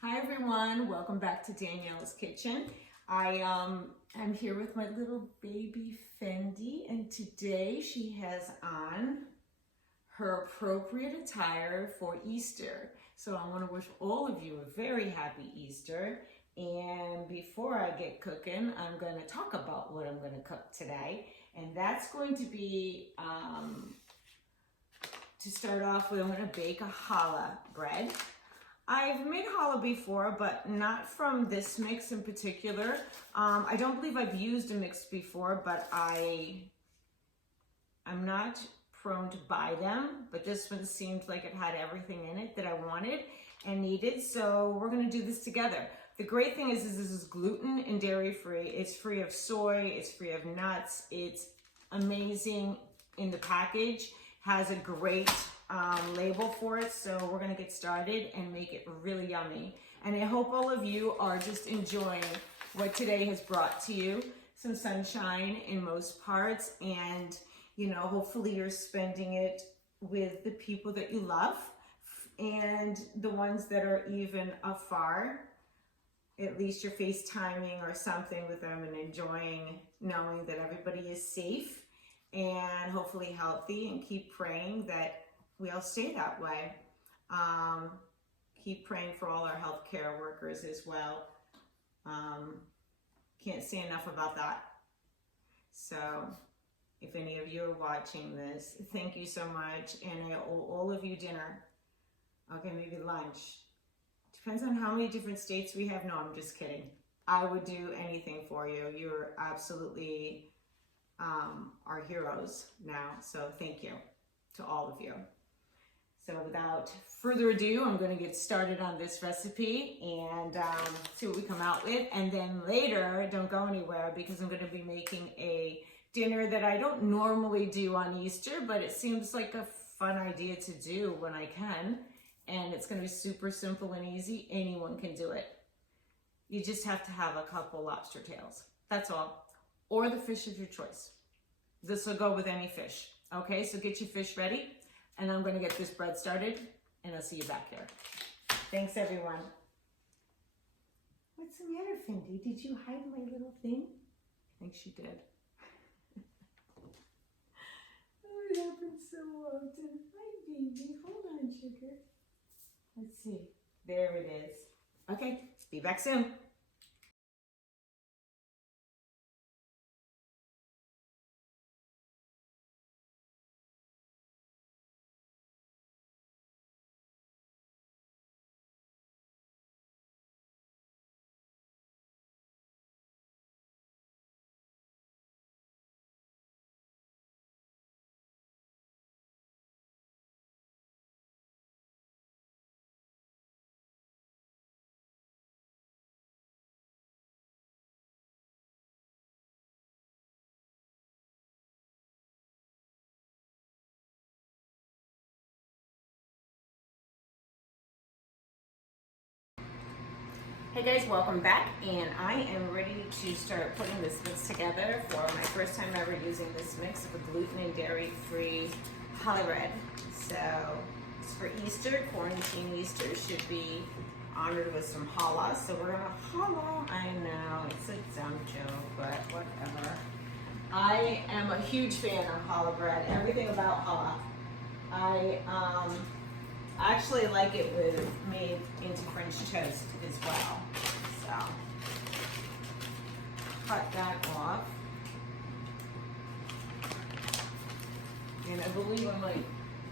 Hi everyone, welcome back to Danielle's Kitchen. I am here with my little baby Fendi, and today she has on her appropriate attire for Easter. So I want to wish all of you a very happy Easter. And before I get cooking, I'm going to talk about what I'm going to cook today. And that's going to be, to start off with, I'm going to bake a challah bread. I've made challah before, but not from this mix in particular. I don't believe I've used a mix before, but I'm not prone to buy them, but this one seemed like it had everything in it that I wanted and needed, so we're gonna do this together. The great thing is this is gluten and dairy free. It's free of soy, it's free of nuts. It's amazing in the package, has a great label for it. So we're gonna get started and make it really yummy. And I hope all of you are just enjoying what today has brought to you. Some sunshine in most parts, and hopefully you're spending it with the people that you love and the ones that are even afar. At least you're FaceTiming or something with them and enjoying knowing that everybody is safe and hopefully healthy, and keep praying that we all stay that way. Keep praying for all our healthcare workers as well. Can't say enough about that. So if any of you are watching this, thank you so much. And I owe all of you dinner. Okay, maybe lunch. Depends on how many different states we have. No, I'm just kidding. I would do anything for you. You're absolutely our heroes now. So thank you to all of you. So without further ado, I'm going to get started on this recipe and see what we come out with. And then later, don't go anywhere, because I'm going to be making a dinner that I don't normally do on Easter, but it seems like a fun idea to do when I can. And it's going to be super simple and easy. Anyone can do it. You just have to have a couple lobster tails. That's all. Or the fish of your choice. This will go with any fish. Okay, so get your fish ready. And I'm going to get this bread started, and I'll see you back here. Thanks, everyone. What's the matter, Fendi? Did you hide my little thing? I think she did. Oh, it happens so often. Hi, baby. Hold on, sugar. Let's see. There it is. Okay, be back soon. Hey guys, welcome back, and I am ready to start putting this mix together for my first time ever using this mix of a gluten and dairy free challah bread. So it's for Easter. Quarantine Easter should be honored with some challah. So we're gonna challah. I know it's a dumb joke, but whatever. I am a huge fan of challah bread. Everything about challah. I actually like it made into French toast as well. So cut that off. And I believe I might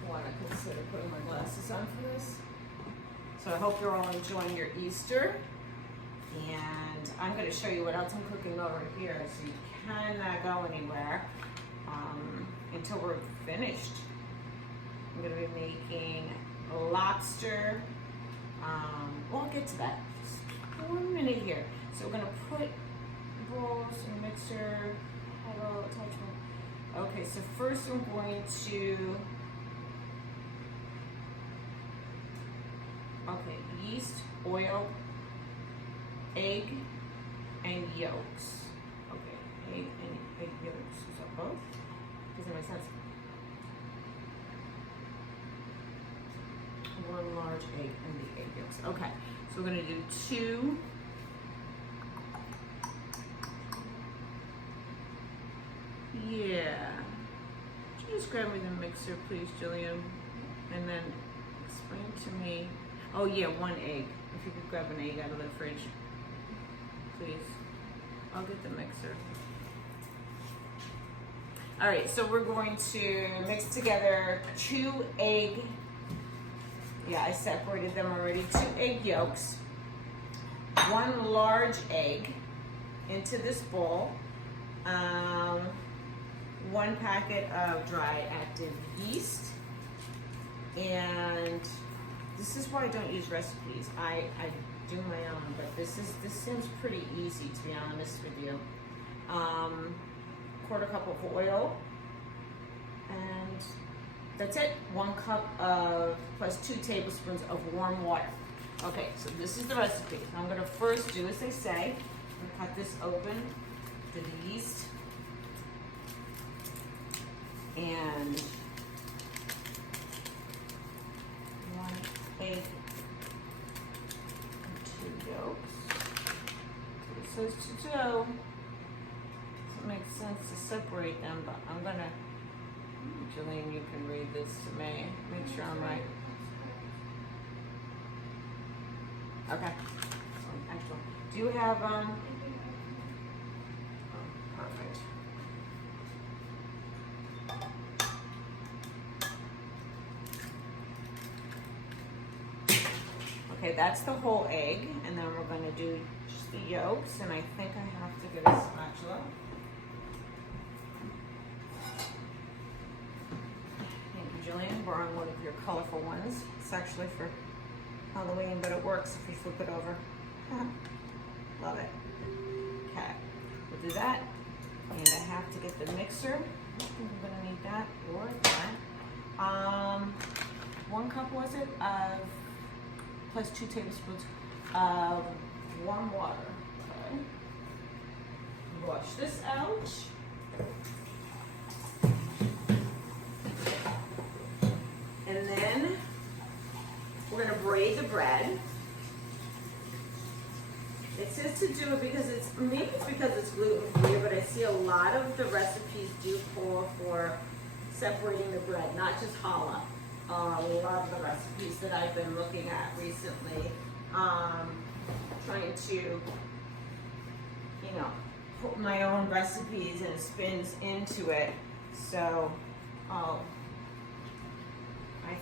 want to consider putting my glasses on for this. So I hope you're all enjoying your Easter. And I'm going to show you what else I'm cooking over here, so you cannot go anywhere until we're finished. I'm going to be making lobster. We'll get to that. Just 1 minute here. So we're gonna put bowls and mixer. Hello, attachment. Okay, so first I'm going to. Okay, yeast, oil, egg, and yolks. Okay, egg and egg yolks. Is that both? Does that make sense? 1 large egg and the egg yolks. Okay, so we're gonna do 2. Yeah. Could you just grab me the mixer, please, Jillian? And then explain to me. Oh yeah, 1 egg. If you could grab an egg out of the fridge, please. I'll get the mixer. All right, so we're going to mix together 2 egg. Yeah, I separated them already. 2 egg yolks, 1 large egg into this bowl, 1 packet of dry active yeast, and this is why I don't use recipes. I do my own, but this seems pretty easy, to be honest with you. 1/4 cup of oil, and that's it. 1 cup of plus 2 tablespoons of warm water. Okay, so this is the recipe. I'm gonna first do as they say. I'm gonna cut this open to the yeast and 1 egg and 2 yolks. It says to do. It makes sense to separate them, but I'm gonna, Jillian, you can read this to me. Make sure I'm right. Okay. Excellent. Do you have oh, perfect. Okay, that's the whole egg, and then we're gonna do just the yolks, and I think I have to get a spatula. Thank you, Jillian. Borrowing one of your colorful ones. It's actually for Halloween, but it works if you flip it over. Love it. Okay, we'll do that. And I have to get the mixer. I don't think I'm gonna need that or that. 1 cup was it of plus 2 tablespoons of warm water. Okay. Wash this out. And then we're gonna braid the bread. It says to do it because maybe it's because it's gluten-free, but I see a lot of the recipes do call for separating the bread, not just challah. A lot of the recipes that I've been looking at recently, trying to, put my own recipes and spins into it. So, I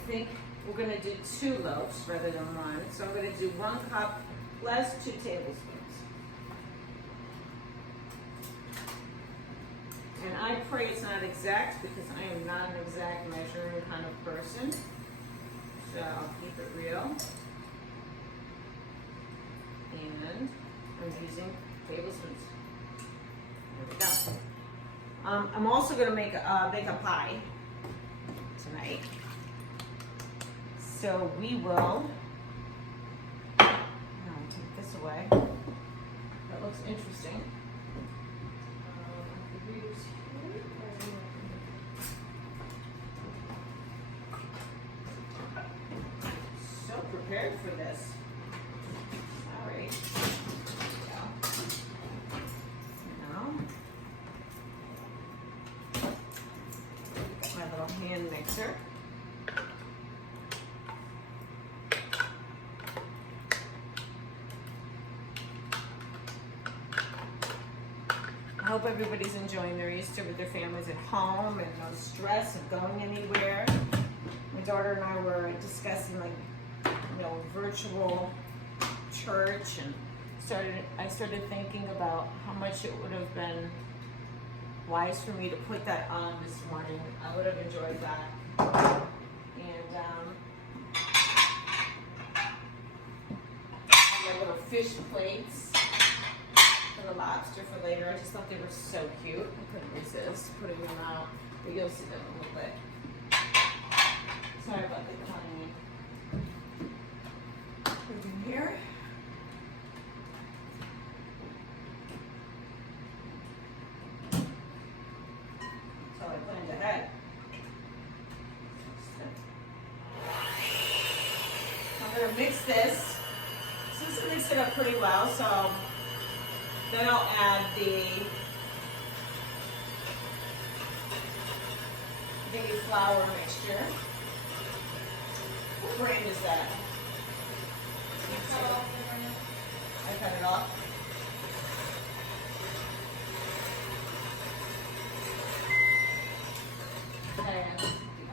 think we're gonna do 2 loaves rather than 1. So I'm gonna do 1 cup plus 2 tablespoons. And I pray it's not exact because I am not an exact measuring kind of person. So I'll keep it real. And I'm using tablespoons. There we go. I'm also gonna make a pie tonight. So we will, take this away. That looks interesting. So prepared for this. All right. Now, got my little hand mixer. I hope everybody's enjoying their Easter with their families at home and no stress of going anywhere. My daughter and I were discussing virtual church, and I started thinking about how much it would have been wise for me to put that on this morning. I would have enjoyed that. And my little fish plates. The lobster for later. I just thought they were so cute. I couldn't resist putting them out, but you'll see them in a little bit. Sorry about the tiny. Put them here. That's all I planned ahead. mix this. Seems to mix it up pretty well, so then I'll add the flour mixture. What brand is that? I cut it off. And the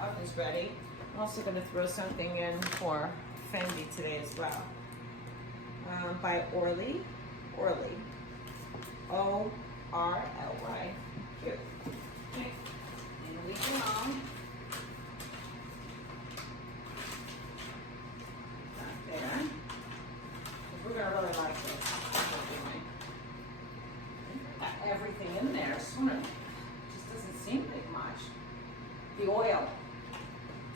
oven's ready. I'm also going to throw something in for Fendi today as well. By Orly. Orly. O-R-L-Y. Cute. Okay. And we can there. We're going to really like this. Got everything in there. Just doesn't seem like much. The oil.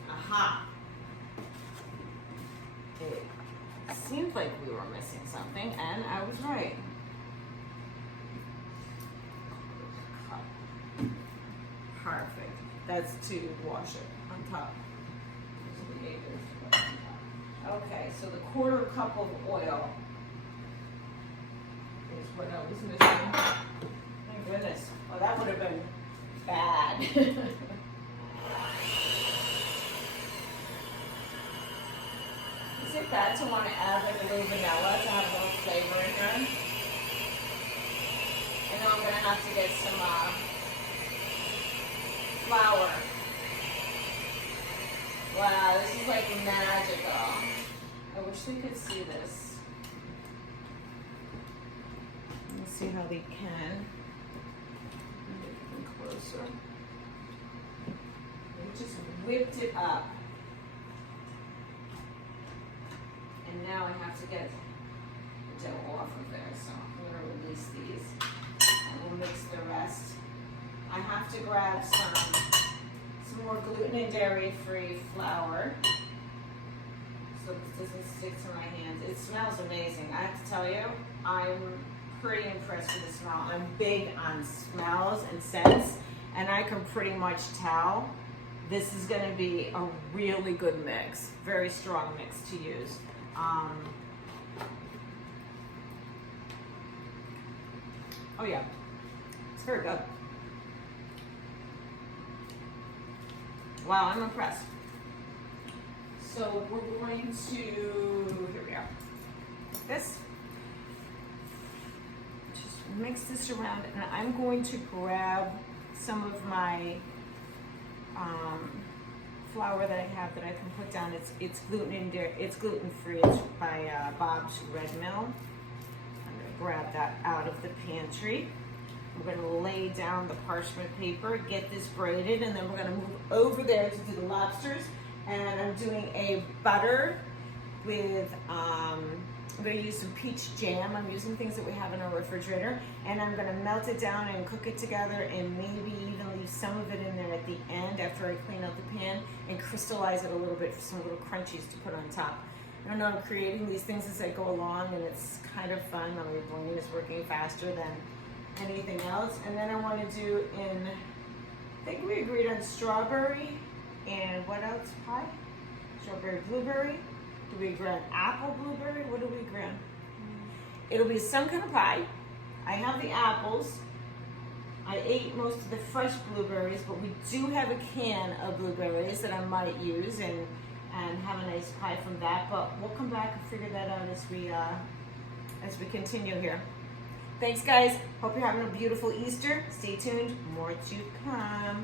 Aha. It seemed like we were missing something, and I was right. Perfect. That's to wash it on top. Okay, so the quarter cup of oil is what I was missing. My goodness. Well, that would have been bad. Is it bad to want to add like a little vanilla to have a little flavor in there? I know I'm going to have to get some flour. Wow, this is like magical. I wish they could see this. Let me see how they can. Get even closer. They just whipped it up. And now I have to get the dough off of there, so I'm going to release these. And we'll mix the rest. I have to grab some more gluten and dairy-free flour so this doesn't stick to my hands. It smells amazing. I have to tell you, I'm pretty impressed with the smell. I'm big on smells and scents, and I can pretty much tell this is going to be a really good mix. Very strong mix to use. Oh yeah, it's very good. Wow, I'm impressed. So we're going to, here we are, this. Just mix this around, and I'm going to grab some of my flour that I have that I can put down. It's gluten free. It's by Bob's Red Mill. I'm gonna grab that out of the pantry. We're going to lay down the parchment paper, get this braided, and then we're going to move over there to do the lobsters. And I'm doing a butter with, I'm going to use some peach jam. I'm using things that we have in our refrigerator. And I'm going to melt it down and cook it together, and maybe even leave some of it in there at the end after I clean out the pan and crystallize it a little bit for some little crunchies to put on top. I don't know, I'm creating these things as I go along, and it's kind of fun. My brain is working faster than anything else. And then I want to do in, I think we agreed on strawberry and what else pie? Strawberry blueberry. Do we agree on apple blueberry? What do we agree on? It'll be some kind of pie. I have the apples. I ate most of the fresh blueberries, but we do have a can of blueberries that I might use and have a nice pie from that. But we'll come back and figure that out as we continue here. Thanks, guys. Hope you're having a beautiful Easter. Stay tuned. More to come.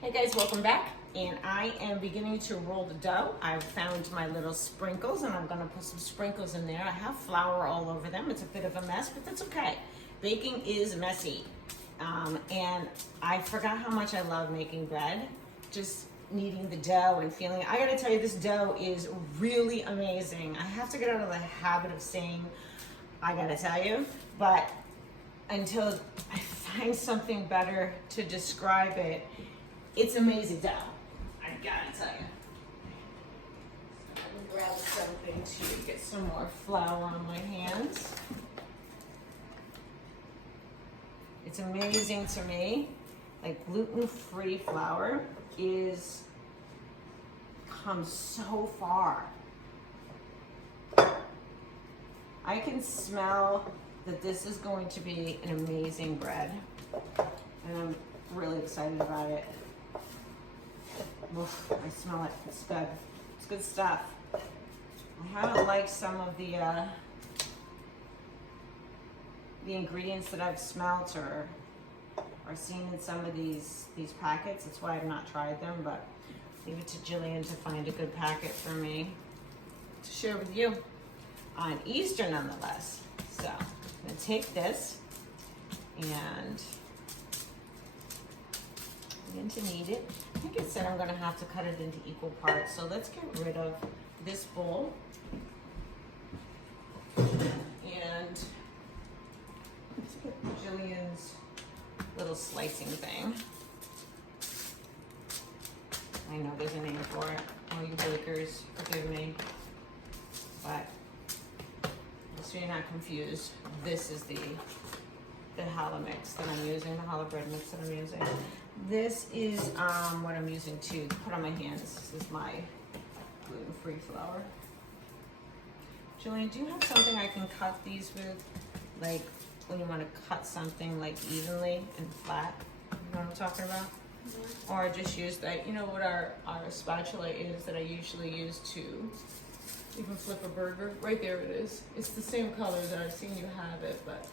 Hey guys, welcome back. And I am beginning to roll the dough. I've found my little sprinkles, and I'm gonna put some sprinkles in there. I have flour all over them. It's a bit of a mess, but that's okay. Baking is messy. And I forgot how much I love making bread. Just kneading the dough and feeling, I gotta tell you, this dough is really amazing. I have to get out of the habit of saying, I gotta tell you, but until I find something better to describe it, it's amazing dough. I gotta tell you. So I'm gonna grab something to get some more flour on my hands. It's amazing to me, like gluten-free flour come so far. I can smell that this is going to be an amazing bread, and I'm really excited about it. Oof, I smell it. It's good. It's good stuff. I haven't liked some of the ingredients that I've smelt or seen in some of these packets. That's why I've not tried them, but leave it to Jillian to find a good packet for me to share with you on Easter nonetheless. So I'm gonna take this and begin to knead it. I think it said I'm gonna have to cut it into equal parts. So let's get rid of this bowl. And let's get Jillian's little slicing thing. I know there's a name for it. Oh, you bakers, forgive me. But just so you're not confused, this is the challah mix that I'm using, the challah bread mix that I'm using. This is what I'm using to put on my hands. This is my gluten-free flour. Jillian, do you have something I can cut these with? Like when you want to cut something like evenly and flat? You know what I'm talking about? Mm-hmm. Or just use that, you know what our spatula is that I usually use to even flip a burger? Right there it is. It's the same color that I've seen you have it, but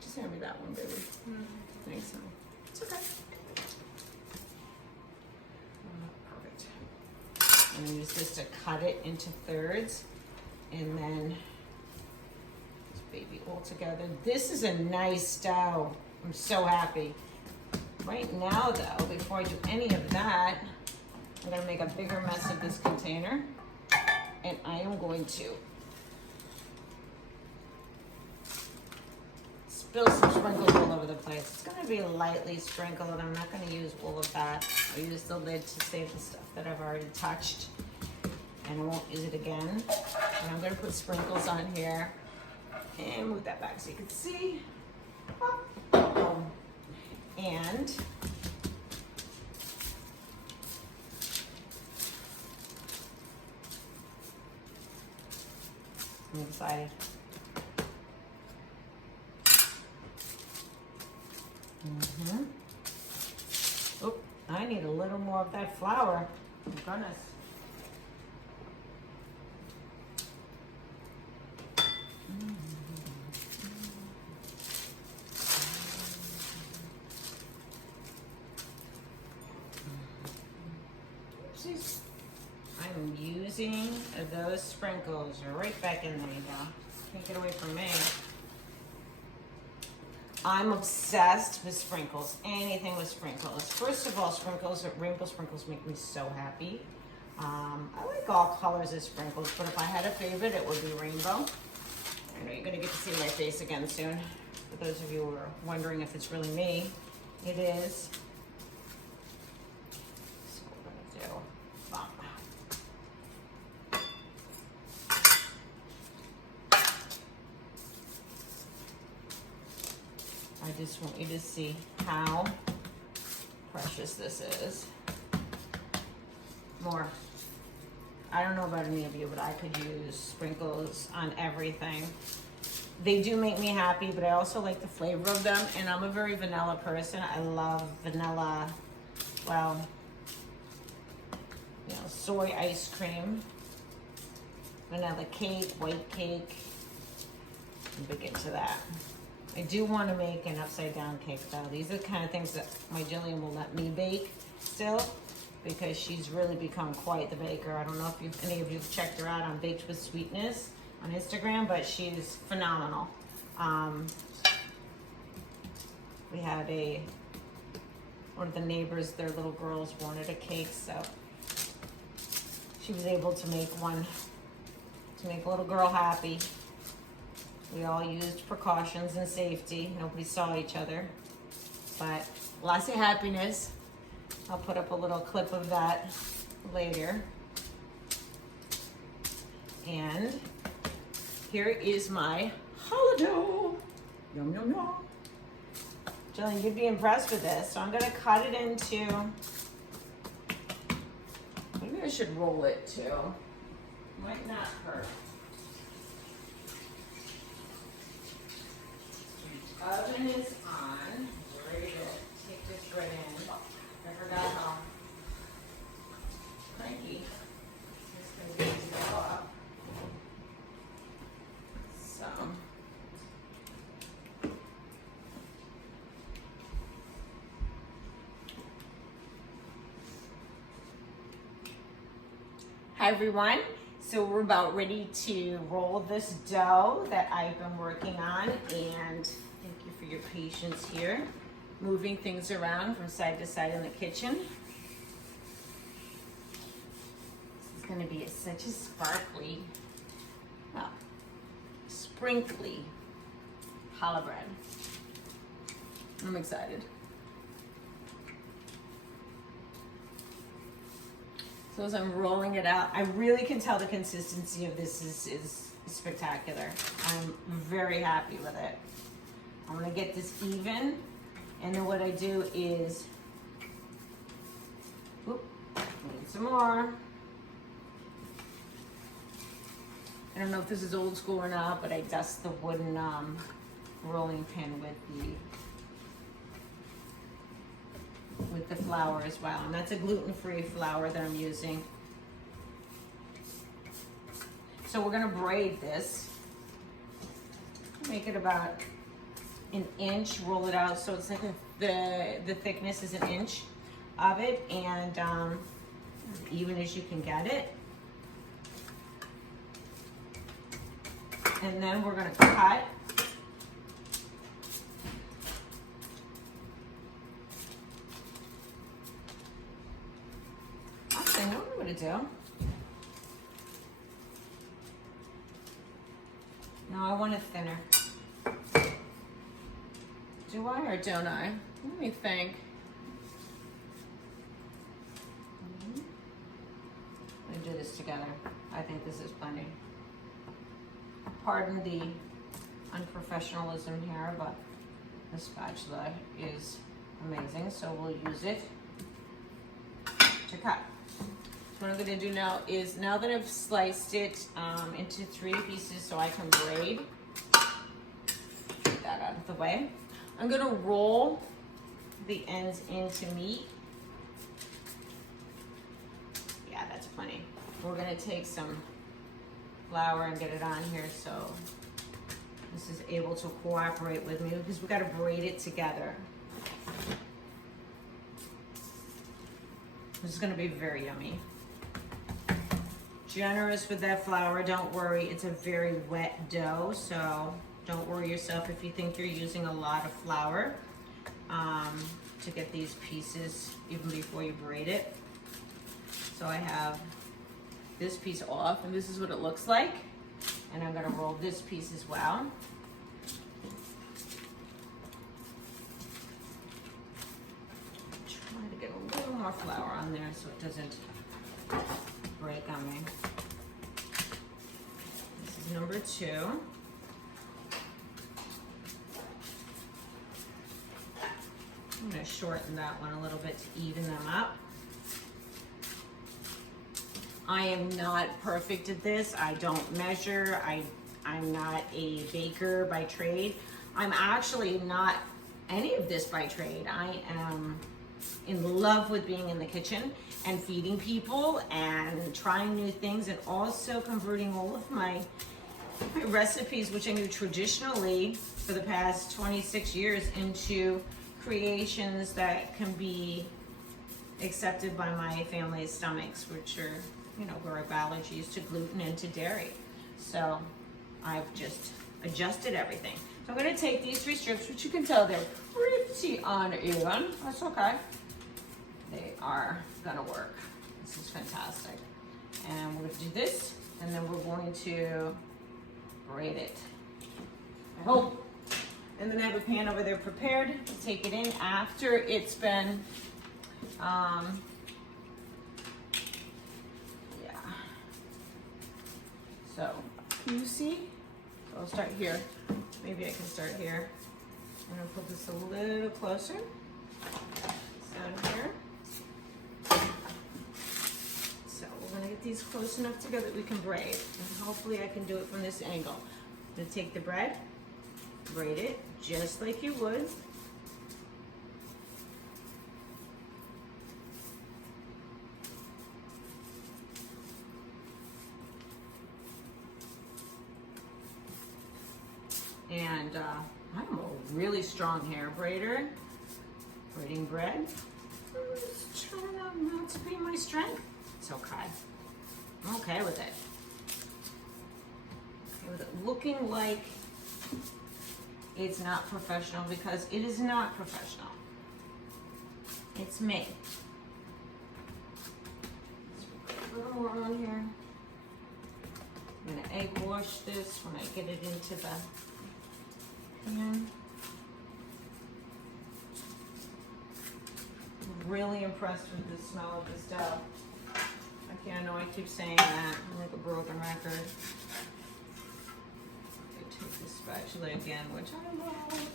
just hand me that one, baby. Mm-hmm. Thanks, honey. It's okay. Perfect. I'm gonna use this to cut it into thirds, and then this baby all together. This is a nice dough. I'm so happy. Right now though, before I do any of that, I'm gonna make a bigger mess of this container, and I am going to spill some sprinkles all over the place. It's gonna be lightly sprinkled. I'm not gonna use all of that. I'll use the lid to save the stuff that I've already touched, and I won't use it again. And I'm gonna put sprinkles on here and move that back so you can see. Boom. And I'm excited. Oh, I need a little more of that flour. Oh, goodness. Oopsies. I'm using those sprinkles right back in there, you go. Can't get away from me. I'm obsessed with sprinkles, anything with sprinkles. First of all, sprinkles, rainbow sprinkles make me so happy. I like all colors of sprinkles, but if I had a favorite, it would be rainbow. I know you're gonna get to see my face again soon. For those of you who are wondering if it's really me, it is. So what we're gonna do, bump. I just want you to see how precious this is. More. I don't know about any of you, but I could use sprinkles on everything. They do make me happy, but I also like the flavor of them, and I'm a very vanilla person. I love vanilla, well, you know, soy ice cream, vanilla cake, white cake. I'm big into that. I do want to make an upside down cake though. These are the kind of things that my Jillian will let me bake still, because she's really become quite the baker. I don't know if any of you have checked her out on Baked with Sweetness on Instagram, but she's phenomenal. We had one of the neighbors, their little girls wanted a cake, so she was able to make one to make a little girl happy. We all used precautions and safety. Nobody saw each other, but lots of happiness. I'll put up a little clip of that later. And here is my challah dough. Yum, yum, yum. Jillian, you'd be impressed with this. So I'm gonna cut it into, maybe I should roll it too. Might not hurt. Oven is on. Ready to take this bread in. I forgot how cranky this can be to go up. So. Hi everyone. So we're about ready to roll this dough that I've been working on, and thank you for your patience here. Moving things around from side to side in the kitchen. This is going to be such a sparkly, well, sprinkly challah bread. I'm excited. So as I'm rolling it out, I really can tell the consistency of this is spectacular. I'm very happy with it. I'm gonna get this even, and then what I do is, need some more. I don't know if this is old school or not, but I dust the wooden rolling pin with the flour as well. And that's a gluten-free flour that I'm using. So we're gonna braid this. Make it about an inch, roll it out so it's like the thickness is an inch of it, and as even as you can get it. And then we're gonna cut. I know what to do. No, I want it thinner. Do I or don't I? Let me think. Let me do this together. I think this is plenty. Pardon the unprofessionalism here, but the spatula is amazing, so we'll use it to cut. So what I'm gonna do now is, now that I've sliced it into 3 pieces so I can braid, get that out of the way, I'm gonna roll the ends into meat. Yeah, that's plenty. We're gonna take some flour and get it on here so this is able to cooperate with me, because we gotta braid it together. This is gonna be very yummy. Generous with that flour, don't worry, it's a very wet dough, so don't worry yourself if you think you're using a lot of flour to get these pieces even before you braid it. So I have this piece off, and this is what it looks like. And I'm gonna roll this piece as well. Try to get a little more flour on there so it doesn't break on me. This is number 2. I'm gonna shorten that one a little bit to even them up. I am not perfect at this. I don't measure. I'm not a baker by trade. I'm actually not any of this by trade. I am in love with being in the kitchen and feeding people and trying new things, and also converting all of my recipes, which I knew traditionally for the past 26 years, into creations that can be accepted by my family's stomachs, which are, you know, where I've allergies to gluten and to dairy. So I've just adjusted everything. So I'm gonna take these 3 strips, which you can tell they're pretty uneven. That's okay. They are gonna work. This is fantastic. And we're gonna do this, and then we're going to braid it. I hope. And then I have a pan over there prepared to take it in after it's been, So, can you see? So I'll start here. Maybe I can start here. I'm gonna put this a little closer. Down here. So we're gonna get these close enough together that we can braid. And hopefully I can do it from this angle. I'm gonna take the bread, braid it just like you would. And I'm a really strong hair braider, braiding bread. It's trying not to be my strength. It's okay. I'm okay with it. Okay with it looking like it's not professional, because it is not professional. It's me. Let's put a little more on here. I'm gonna egg wash this when I get it into the pan. I'm really impressed with the smell of this dough. I know I keep saying that. I'm like a broken record. Take this spatula again, which I love.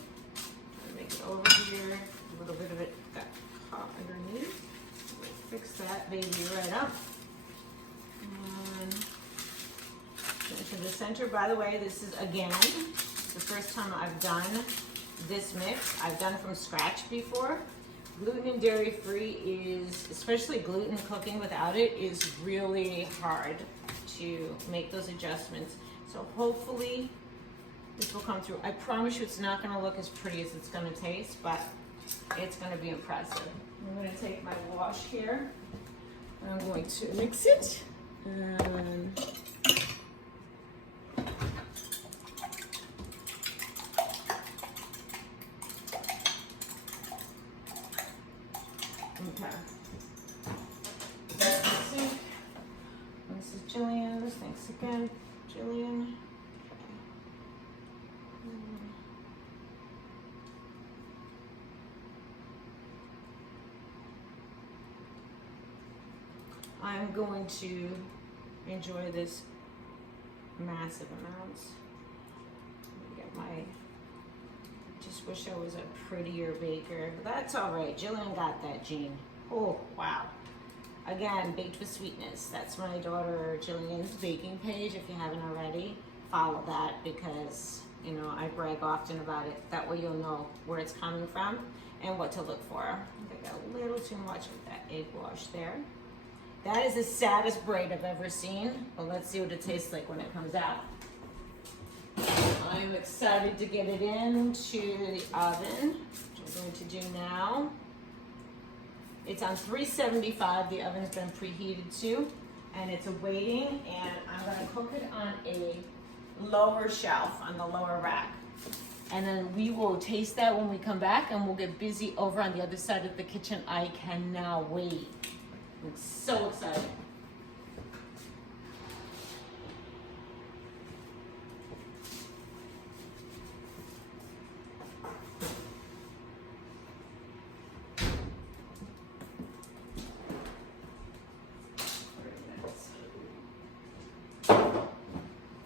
Make it over here. A little bit of it got caught underneath. We'll fix that baby right up. And into the center. By the way, this is again the first time I've done this mix. I've done from scratch before. Gluten and dairy free is, especially gluten cooking without it, is really hard to make those adjustments. So hopefully this will come through. I promise you it's not gonna look as pretty as it's gonna taste, but it's gonna be impressive. I'm gonna take my wash here. And I'm going to mix it. And okay. This is Jillian's. Thanks again, Jillian. I'm going to enjoy this massive amounts. Get my. Just wish I was a prettier baker. But that's all right. Jillian got that gene. Oh wow! Again, baked with sweetness. That's my daughter Jillian's baking page. If you haven't already, follow that, because you know I brag often about it. That way you'll know where it's coming from and what to look for. I think I got a little too much of that egg wash there. That is the saddest braid I've ever seen, but let's see what it tastes like when it comes out. I'm excited to get it into the oven, which I'm going to do now. It's on 375, the oven's been preheated to, and it's awaiting, and I'm gonna cook it on a lower shelf, on the lower rack. And then we will taste that when we come back, and we'll get busy over on the other side of the kitchen. I cannot wait. I'm so excited.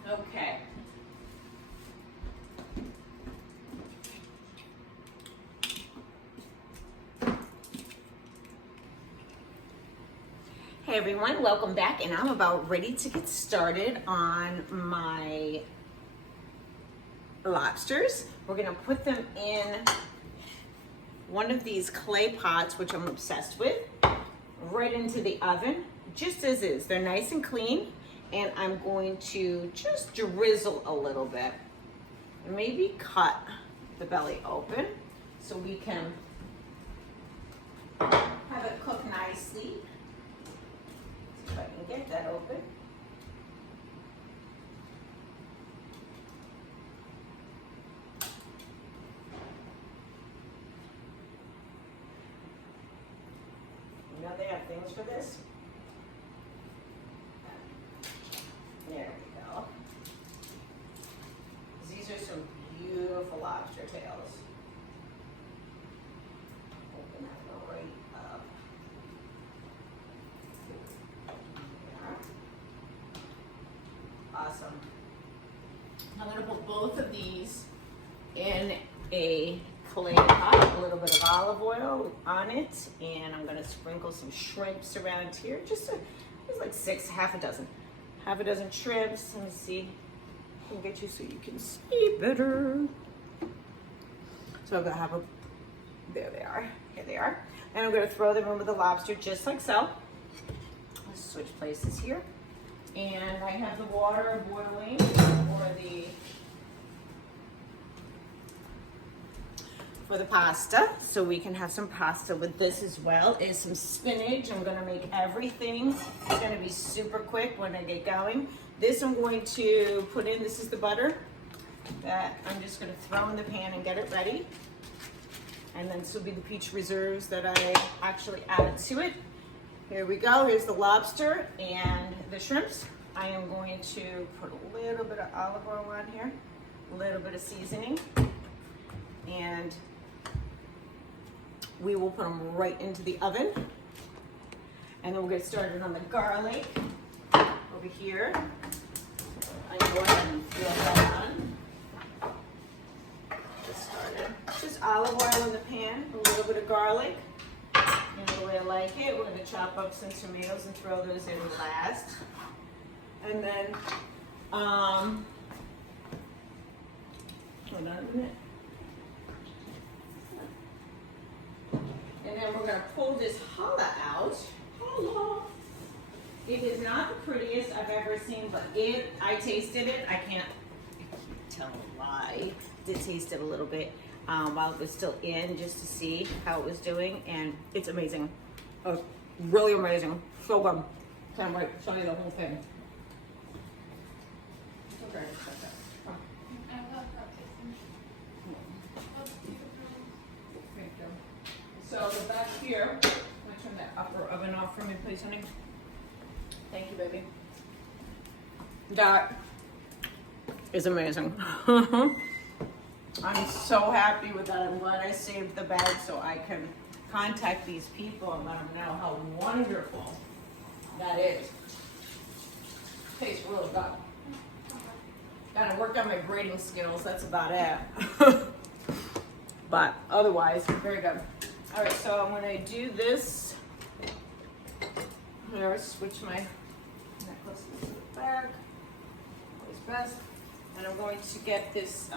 Okay. Hey everyone, welcome back, and I'm about ready to get started on my lobsters. We're gonna put them in one of these clay pots, which I'm obsessed with, right into the oven, just as is. They're nice and clean, and I'm going to just drizzle a little bit, and maybe cut the belly open so we can have it cook nicely. If I can get that open. know they have things for this. There we go. These are some beautiful lobster tails. Open that right up. There. Awesome. I'm going to put both of these in a clay pot, a little bit of olive oil on it, and I'm going to sprinkle some shrimps around here. Just like half a dozen shrimps. Let me see. I can get you so you can see better. So I'm going to have there they are. Here they are. And I'm going to throw them in with the lobster just like so. Let's switch places here. And I have the water boiling for the pasta, so we can have some pasta with this as well. Is some spinach. I'm gonna make everything. It's gonna be super quick when I get going. This I'm going to put in, this is the butter that I'm just gonna throw in the pan and get it ready. And then this will be the peach reserves that I actually added to it. Here we go, here's the lobster and the shrimps. I am going to put a little bit of olive oil on here, a little bit of seasoning, and we will put them right into the oven. And then we'll get started on the garlic over here. I'm going to go ahead and throw that on. Get started. Just olive oil in the pan, a little bit of garlic. You know the way I like it. We're going to chop up some tomatoes and throw those in last. And then, hold on a minute. And then we're going to pull this challah out. Challah. It is not the prettiest I've ever seen, but I tasted it. I can't tell why. I did taste it a little bit while it was still in, just to see how it was doing, and it's amazing. Oh, really amazing. So good. Can't wait to show you the whole thing. Okay. So the back here, I'm going to turn that upper oven off for me, please, honey. Thank you, baby. That is amazing. I'm so happy with that. I'm glad I saved the bag so I can contact these people and let them know how wonderful that is. Tastes really good. Gotta work on my braiding skills, that's about it. But otherwise, very good. All right, so I'm gonna do this. I'm gonna switch my necklaces to the back, always best. And I'm going to get this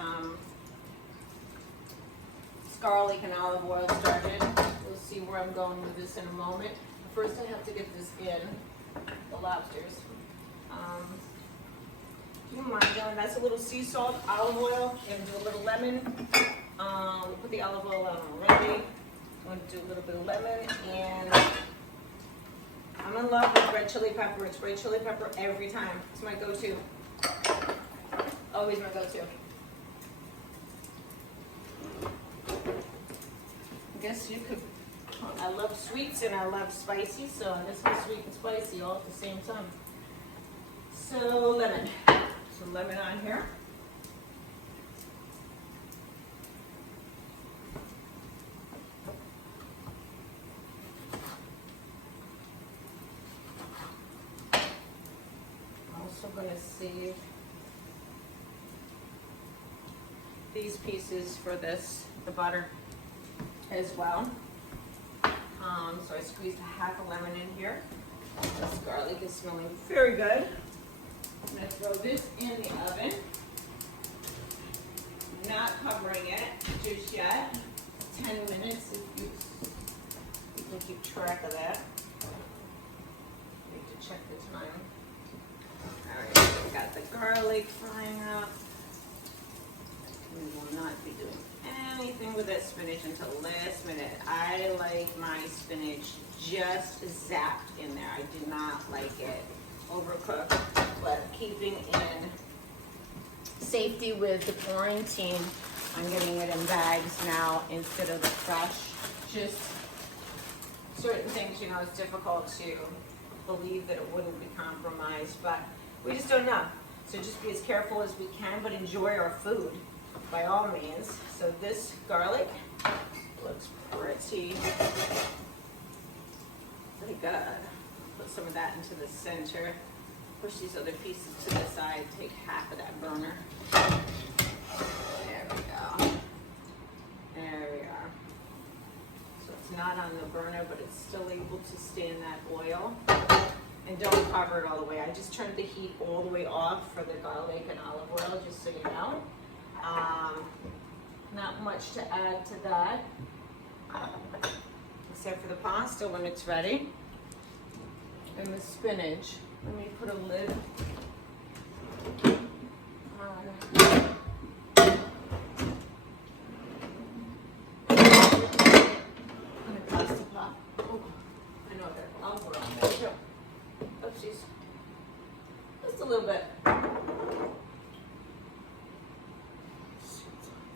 garlic and olive oil started. We'll see where I'm going with this in a moment. First I have to get this in, the lobsters. Do you mind doing that's a little sea salt, olive oil, and do a little lemon. We'll put the olive oil on already. I'm going to do a little bit of lemon, and I'm in love with red chili pepper. It's red chili pepper every time. It's my go-to. Always my go-to. I guess you could, I love sweets and I love spicy, so this is sweet and spicy all at the same time. So lemon. Some lemon on here. Also going to save these pieces for the butter as well. So I squeezed half a lemon in here. This garlic is smelling very good. I'm going to throw this in the oven. Not covering it just yet. 10 minutes if you can keep track of that. Need to check the time. Alright, so we got the garlic frying up. We will not be doing anything with that spinach until last minute. I like my spinach just zapped in there. I do not like it overcooked, but keeping in safety with the quarantine, I'm getting it in bags now instead of the fresh, just certain things, you know, it's difficult to believe that it wouldn't be compromised, but we just don't know. So just be as careful as we can, but enjoy our food by all means. So this garlic looks pretty good. Put some of that into the center. Push these other pieces to the side. Take half of that burner. There we go. There we are. So it's not on the burner, but it's still able to stay in that oil. And don't cover it all the way. I just turned the heat all the way off for the garlic and olive oil, just so you know. Not much to add to that, except for the pasta when it's ready. And the spinach. Let me put a lid on. And a pasta pot. Oh, I know that. I'll put it on there too. Oopsies. Just a little bit.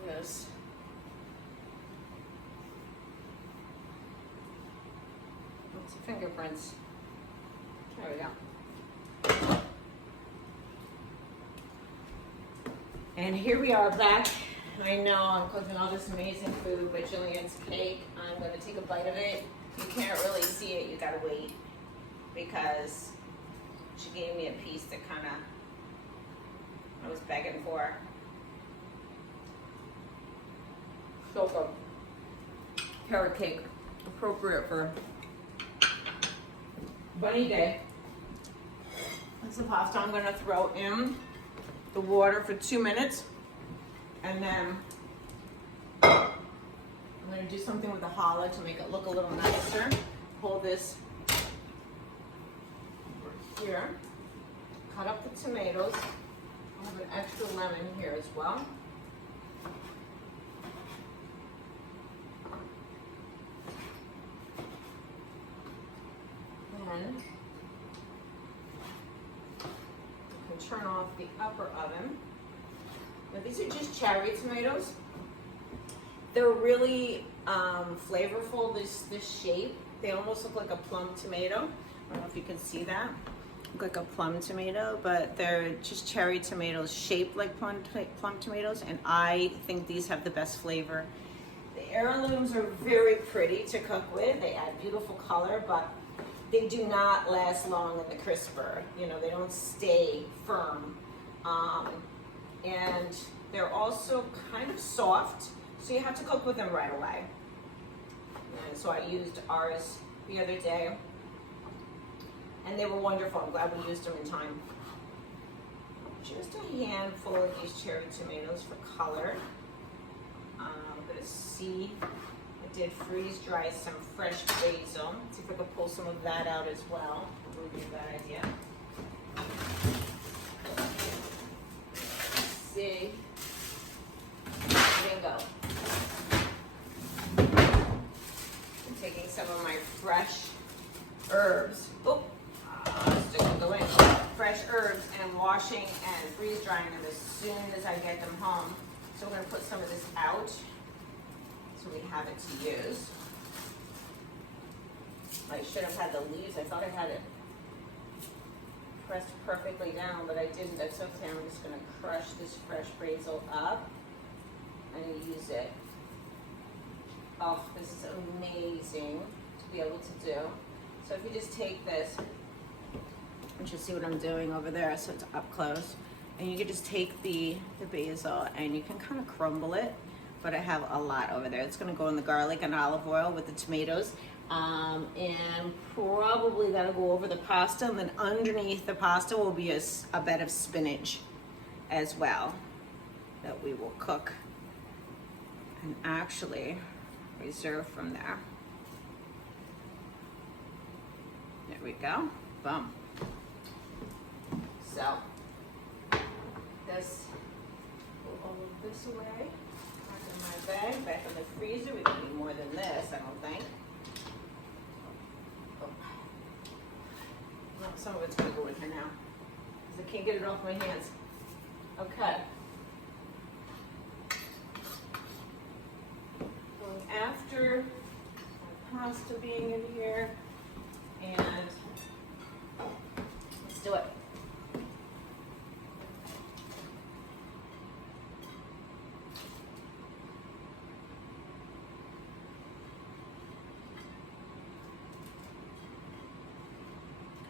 This. Lots of fingerprints. There we go. And here we are back. I know I'm cooking all this amazing food, but Jillian's cake, I'm going to take a bite of it. You can't really see it, you gotta wait, because she gave me a piece that kind of I was begging for. So good. Carrot cake, appropriate for bunny day. That's the pasta. I'm going to throw in the water for 2 minutes, and then I'm going to do something with the challah to make it look a little nicer. Hold this over here. Cut up the tomatoes. I have an extra lemon here as well. Then turn off the upper oven. Now these are just cherry tomatoes. They're really flavorful, this shape. They almost look like a plum tomato. I don't know if you can see that. Look like a plum tomato, but they're just cherry tomatoes shaped like plum tomatoes, and I think these have the best flavor. The heirlooms are very pretty to cook with. They add beautiful color, but they do not last long in the crisper. You know, they don't stay firm. And they're also kind of soft, so you have to cook with them right away. And so I used ours the other day, and they were wonderful. I'm glad we used them in time. Just a handful of these cherry tomatoes for color. I'm gonna see, I did freeze dry some fresh basil. Let's see if I can pull some of that out as well. That would be a bad idea. Let's see. Bingo. I'm taking some of my fresh herbs. Oh, stick will go in. Fresh herbs, and washing and freeze drying them as soon as I get them home. So we're going to put some of this out so we have it to use. I should have had the leaves. I thought I had it pressed perfectly down, but I didn't. That's okay. I'm just going to crush this fresh basil up and use it. Oh, this is amazing to be able to do. So if you just take this, you should see what I'm doing over there, so it's up close. And you can just take the basil and you can kind of crumble it, but I have a lot over there. It's gonna go in the garlic and olive oil with the tomatoes. And probably that'll go over the pasta, and then underneath the pasta will be a bed of spinach as well that we will cook and actually reserve from there. There we go, boom. So, this, put all of this away, back in my bag, back in the freezer. We don't need more than this, I don't think. Oh. Well, some of it's gonna go in here now, because I can't get it off my hands. Okay. After my pasta being in here. And let's do it.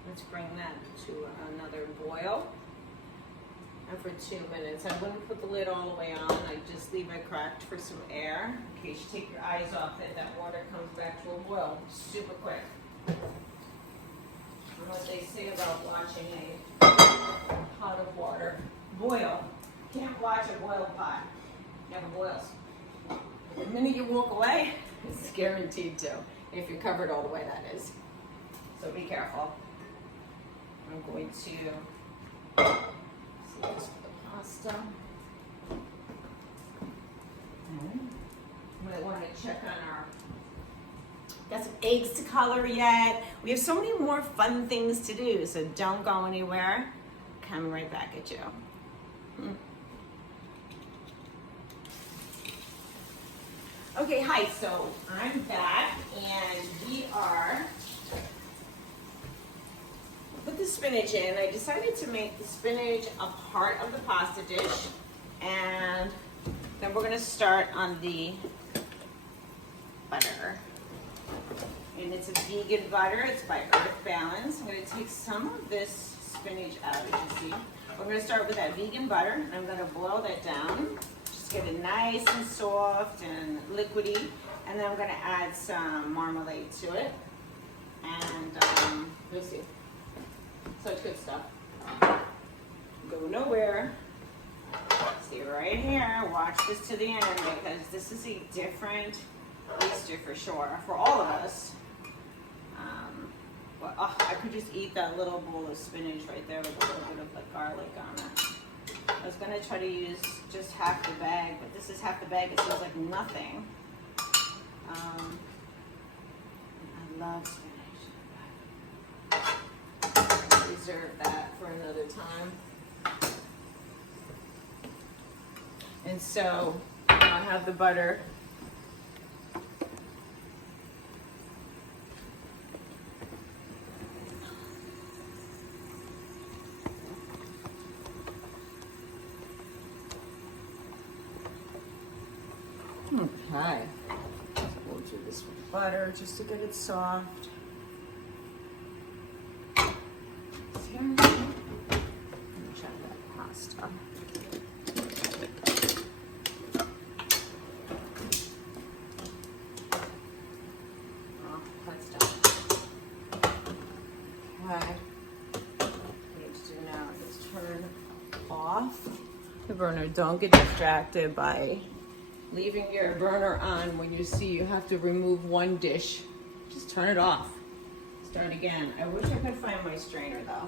Let's bring that to another boil. And for 2 minutes, I wouldn't put the lid all the way on. I just leave it cracked for some air in case you take your eyes off it. That water comes back to a boil super quick. You know what they say about watching a pot of water boil. You can't watch a boiled pot. It never boils. The minute you walk away, it's guaranteed to. If you're covered all the way, that is. So be careful. I'm going to see this for the pasta. I want to check on our, got some eggs to color yet. We have so many more fun things to do, so don't go anywhere. Coming right back at you. Okay, hi, so I'm back and we are, put the spinach in. I decided to make the spinach a part of the pasta dish, and then we're gonna start on the butter. And it's a vegan butter, it's by Earth Balance. I'm gonna take some of this spinach out, as you see. We're gonna start with that vegan butter, and I'm gonna boil that down. Just get it nice and soft and liquidy. And then I'm gonna add some marmalade to it. And you'll see. Such good stuff. Go nowhere. See right here. Watch this to the end because this is a different Easter for sure for all of us. Well, I could just eat that little bowl of spinach right there with a little bit of the garlic on it. I was gonna try to use just half the bag, but this is half the bag. It feels like nothing. I love spinach. Reserve that for another time. And so I have the butter. Okay, so we'll do this with butter just to get it soft. Here. Let me check that pasta. Oh, that's done. Okay. What we need to do now is turn off the burner. Don't get distracted by leaving your burner on when you see you have to remove one dish. Just turn it off. Start again. I wish I could find my strainer though.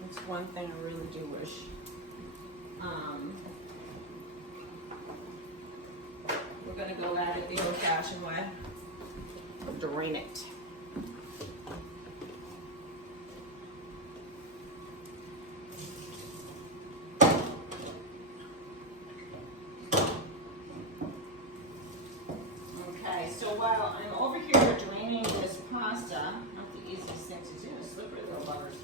That's one thing I really do wish. We're gonna go at it the old-fashioned way. Drain it. So while I'm over here draining this pasta, not the easiest thing to do, slippery little buggers.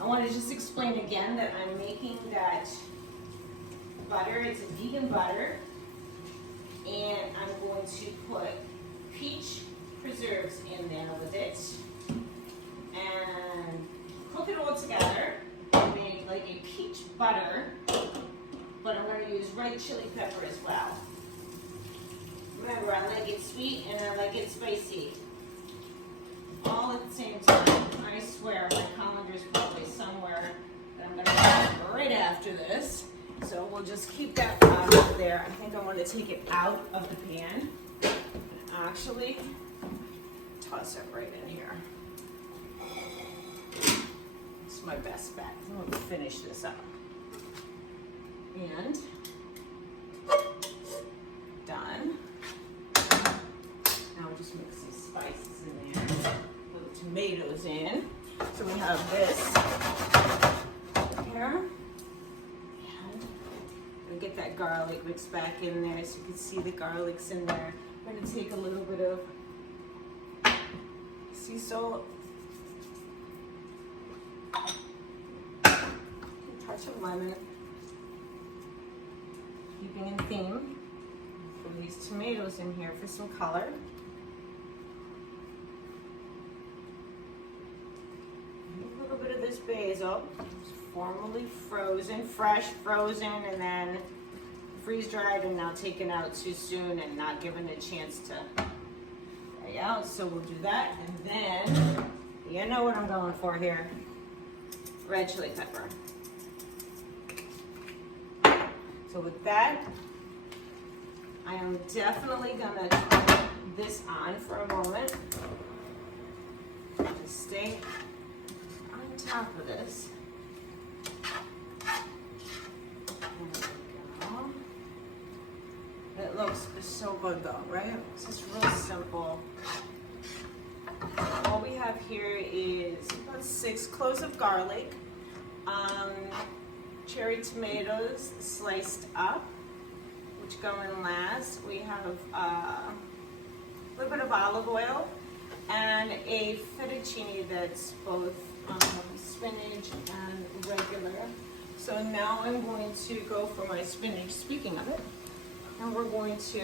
I want to just explain again that I'm making that butter. It's a vegan butter, and I'm going to put peach preserves in there with it, and cook it all together and make like a peach butter. But I'm going to use red chili pepper as well. Remember, I like it sweet and I like it spicy. All at the same time. I swear, my calendar's probably somewhere that I'm going to have right after this. So we'll just keep that out there. I think I want to take it out of the pan and actually toss it right in here. It's my best bet. I'm going to finish this up. And done. Now we'll just mix some spices in there. Put the tomatoes in. So we have this here. And get that garlic mixed back in there so you can see the garlic's in there. I'm going to take a little bit of sea salt, a touch of lemon, keeping in theme. Put these tomatoes in here for some color. A little bit of this basil, formerly frozen, fresh, frozen, and then freeze dried and now taken out too soon and not given a chance to dry out. So we'll do that. And then, you know what I'm going for here. Red chili pepper. So with that, I am definitely gonna turn this on for a moment. Just stay on top of this. It looks so good though, right? It's just real simple. All we have here is about 6 cloves of garlic, cherry tomatoes sliced up, which go in last. We have a little bit of olive oil and a fettuccine that's both spinach and regular. So now I'm going to go for my spinach, speaking of it, and we're going to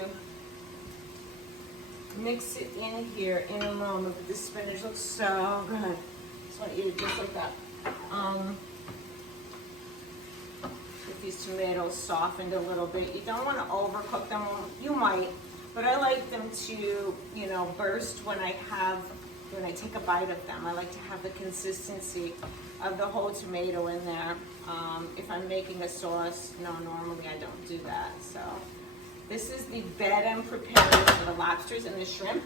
mix it in here in a moment. But this spinach looks so good. I just want to eat it just like that. Get these tomatoes softened a little bit. You don't want to overcook them. You might, but I like them to, you know, burst when I take a bite of them. I like to have the consistency of the whole tomato in there. If I'm making a sauce, no, normally I don't do that. So this is the bed I'm preparing for the lobsters and the shrimp,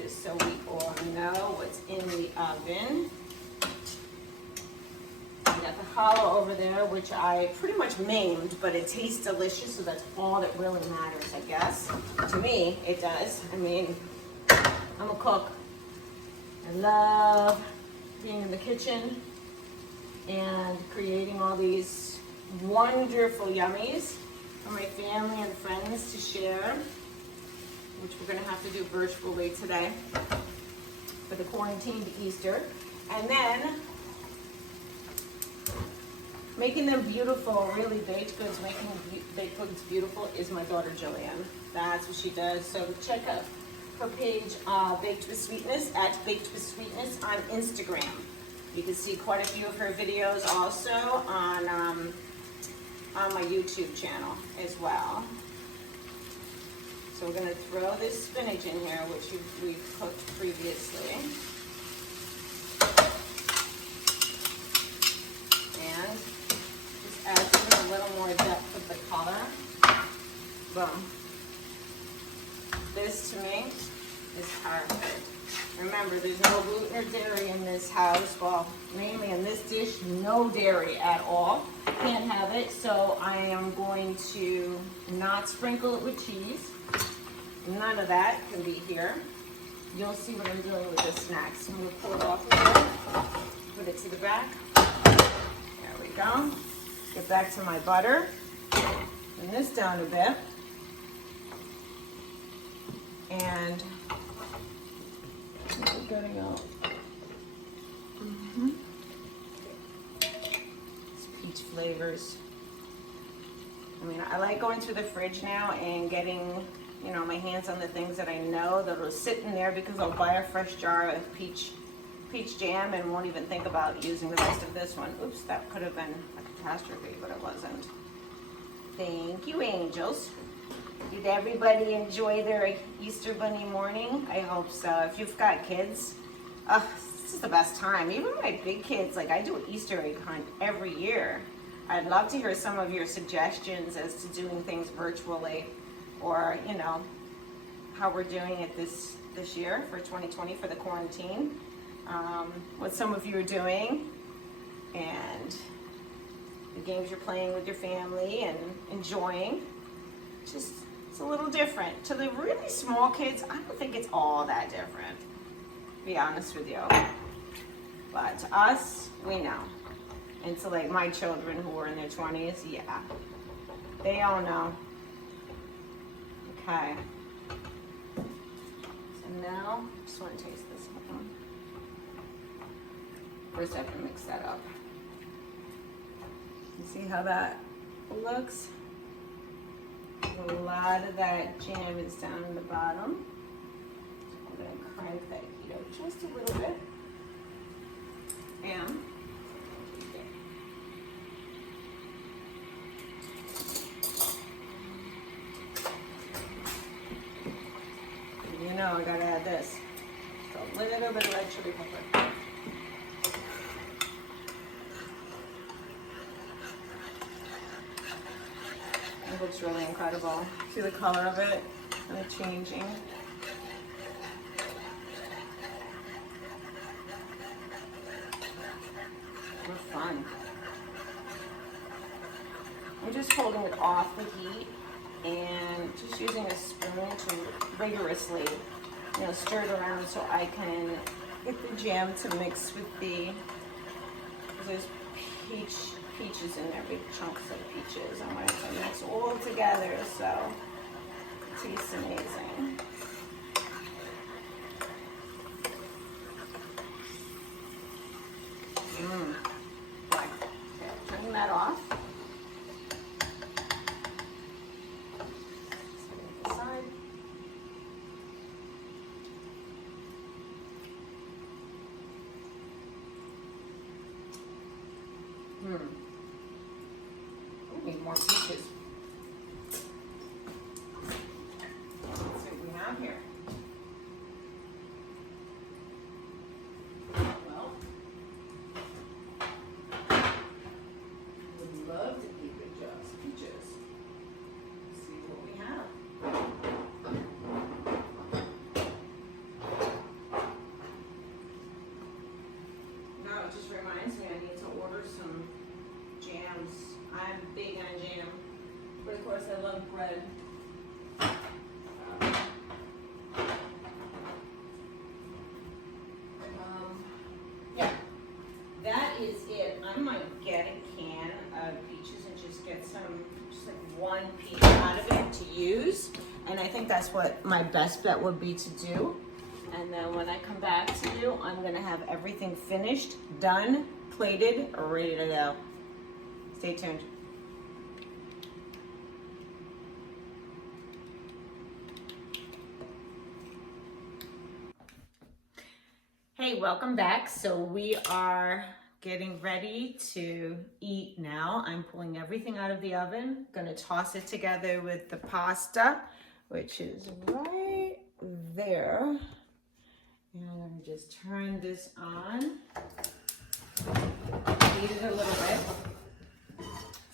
just so we all know what's in the oven. I got the challah over there, which I pretty much maimed, but it tastes delicious, so that's all that really matters, I guess. To me, it does. I mean, I'm a cook. I love being in the kitchen and creating all these wonderful yummies for my family and friends to share, which we're gonna have to do virtually today for the quarantined Easter. And then making them beautiful, really baked goods, making baked goods beautiful is my daughter Jillian. That's what she does. So check out her page, Baked with Sweetness, at Baked with Sweetness on Instagram. You can see quite a few of her videos also on my YouTube channel as well. So we're gonna throw this spinach in here, which we've cooked previously. And just add a little more depth of the color. Boom. This to me is perfect. Remember, there's no gluten or dairy in this house. Well, mainly in this dish, no dairy at all. Can't have it, so I am going to not sprinkle it with cheese. None of that can be here. You'll see what I'm doing with this next. I'm going to pull it off of here, put it to the back. There we go. Get back to my butter. Turn this down a bit. And getting out. It's peach flavors. I mean, I like going through the fridge now and getting, you know, my hands on the things that I know that will sit in there, because I'll buy a fresh jar of peach jam and won't even think about using the rest of this one. Oops, that could have been a catastrophe, but it wasn't. Thank you, angels. Did everybody enjoy their Easter bunny morning? I hope so. If you've got kids, this is the best time. Even my big kids, like I do an Easter egg hunt every year. I'd love to hear some of your suggestions as to doing things virtually, or, you know, how we're doing it this year for 2020 for the quarantine. What some of you are doing, and the games you're playing with your family and enjoying. Just, it's a little different. To the really small kids, I don't think it's all that different, to be honest with you. But to us, we know. And to like my children who are in their 20s, yeah, they all know. Okay. So Now, I just want to taste this one. First I have to mix that up. You see how that looks? A lot of that jam is down in the bottom. I'm going to crank that heat up just a little bit. And you know I gotta add this. Just a little bit of red chili pepper. It looks really incredible. See the color of it and it changing. We're fun. I'm just holding it off the heat and just using a spoon to rigorously, stir it around so I can get the jam to mix with there's peaches in there, big chunks of peaches. I want it to mix all together so it tastes amazing. Okay, turning that off. I need more peaches. Let's see what we have here. Well, would love to keep it just peaches. Let's see what we have. No, it just reminds me I need to order some jams. I'm big on jam, but of course I love bread. Yeah, that is it. I might get a can of peaches and just get just like one peach out of it to use. And I think that's what my best bet would be to do. And then when I come back to you, I'm gonna have everything finished, done, plated, ready to go. Stay tuned. Hey, welcome back. So we are getting ready to eat now. I'm pulling everything out of the oven. Gonna toss it together with the pasta, which is right there. And I'm gonna just turn this on. Heat it a little bit.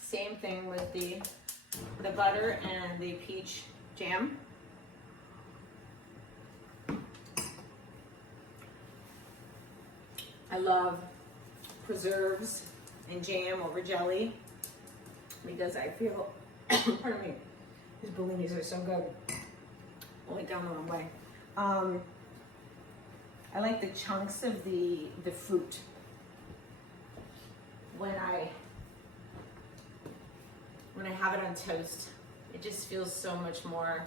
Same thing with the butter and the peach jam. I love preserves and jam over jelly because I feel, pardon me, these bellinis are so good. I went down the wrong way. I like the chunks of the fruit when I have it on toast. It just feels so much more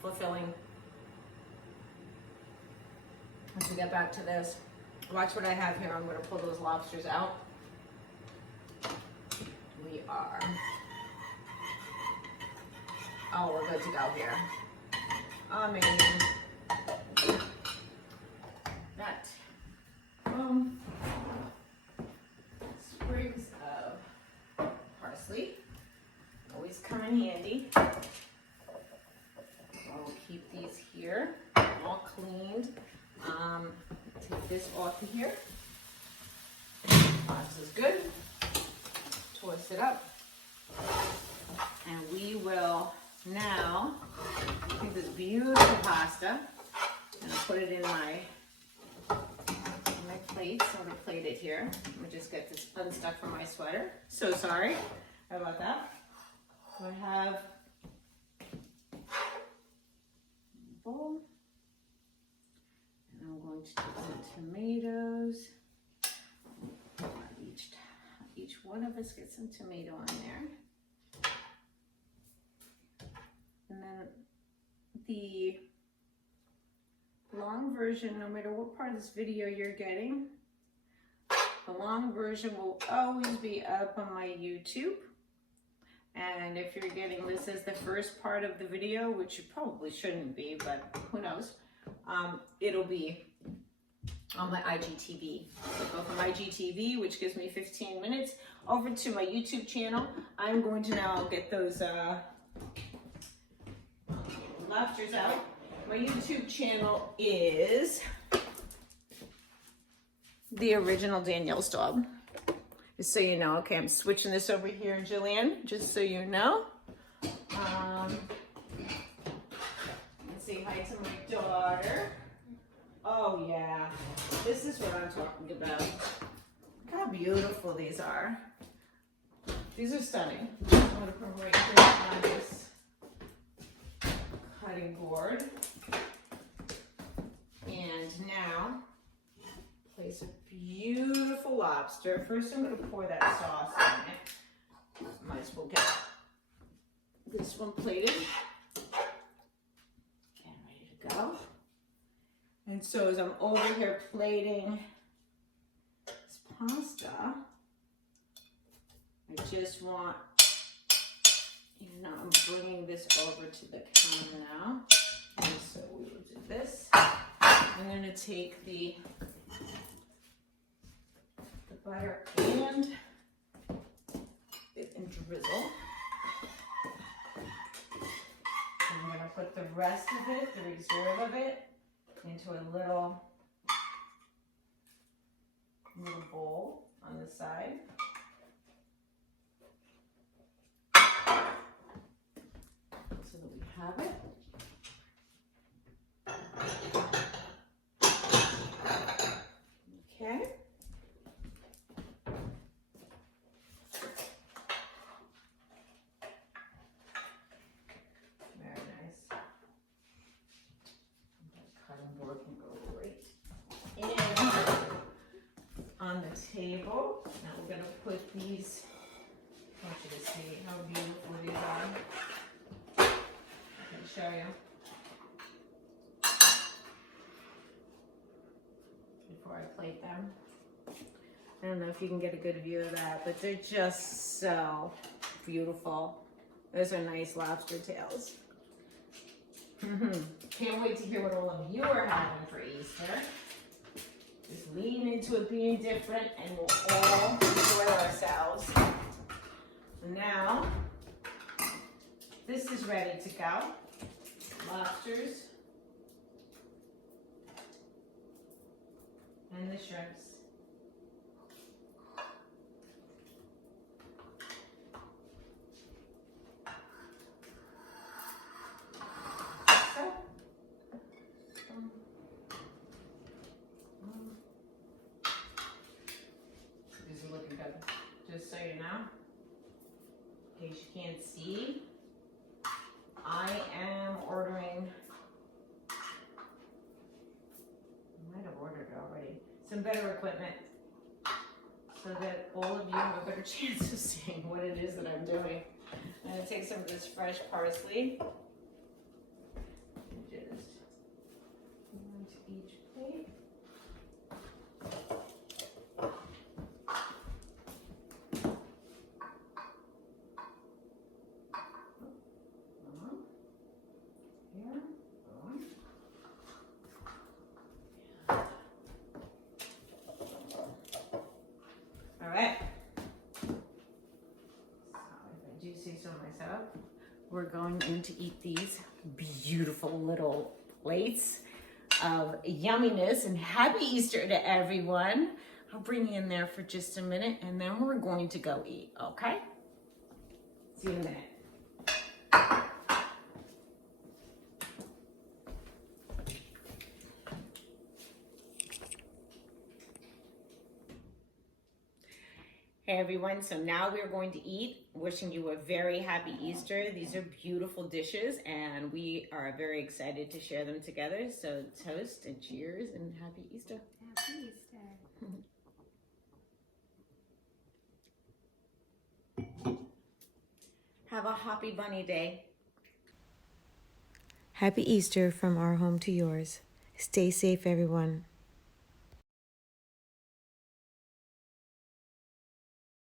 fulfilling. Once we get back to this, watch what I have here. I'm going to pull those lobsters out. We're good to go here. Amazing. That sprigs of parsley always come in handy. I'll keep these here, all cleaned. Take this off of here. This is good. Toss it up. And we will now take this beautiful pasta and I'll put it in my plate. So I'm gonna plate it here. Let me just get this unstuck from my sweater. So sorry about that. So I have a bowl. And I'm going to take some tomatoes. Each one of us gets some tomato on there. And then the long version, no matter what part of this video you're getting, the long version will always be up on my YouTube. And if you're getting this as the first part of the video, which you probably shouldn't be, but who knows, it'll be on my IGTV. So go from IGTV, which gives me 15 minutes, over to my YouTube channel. I'm going to now get those lobsters out. My YouTube channel is the original Danielle Staub. Just so you know. Okay, I'm switching this over here, Jillian, just so you know. Let's say hi to my daughter. Oh yeah, this is what I'm talking about. Look how beautiful these are. These are stunning. I'm gonna put them right here on this cutting board. And now, place a beautiful lobster. First I'm gonna pour that sauce on it. Might as well get this one plated and ready to go. And so as I'm over here plating this pasta, I just want, I'm bringing this over to the counter now. And so we will do this. I'm going to take the butter and drizzle. I'm going to put the rest of it, the reserve of it, into a little bowl on the side. So that we have it. Okay. Very nice. Cutting board can go right in on the table. Now we're going to put these, I want you to see how beautiful these are. I can show you. Before I plate them. I don't know if you can get a good view of that, but they're just so beautiful. Those are nice lobster tails. Can't wait to hear what all of you are having for Easter. Just lean into it being different and we'll all enjoy ourselves. So now, this is ready to go. Lobsters and the shrimps. These are looking good. Just so you know, in case you can't see, I am ordering, I might have ordered already, some better equipment so that all of you have a better chance of seeing what it is that I'm doing. I'm going to take some of this fresh parsley and just into each plate. We're going in to eat these beautiful little plates of yumminess, and happy Easter to everyone. I'll bring you in there for just a minute and then we're going to go eat, okay? See you in a minute. Hey everyone, so now we're going to eat. Wishing you a very happy Easter. These are beautiful dishes and we are very excited to share them together. So toast and cheers and happy Easter. Happy Easter. Have a happy bunny day. Happy Easter from our home to yours. Stay safe, everyone.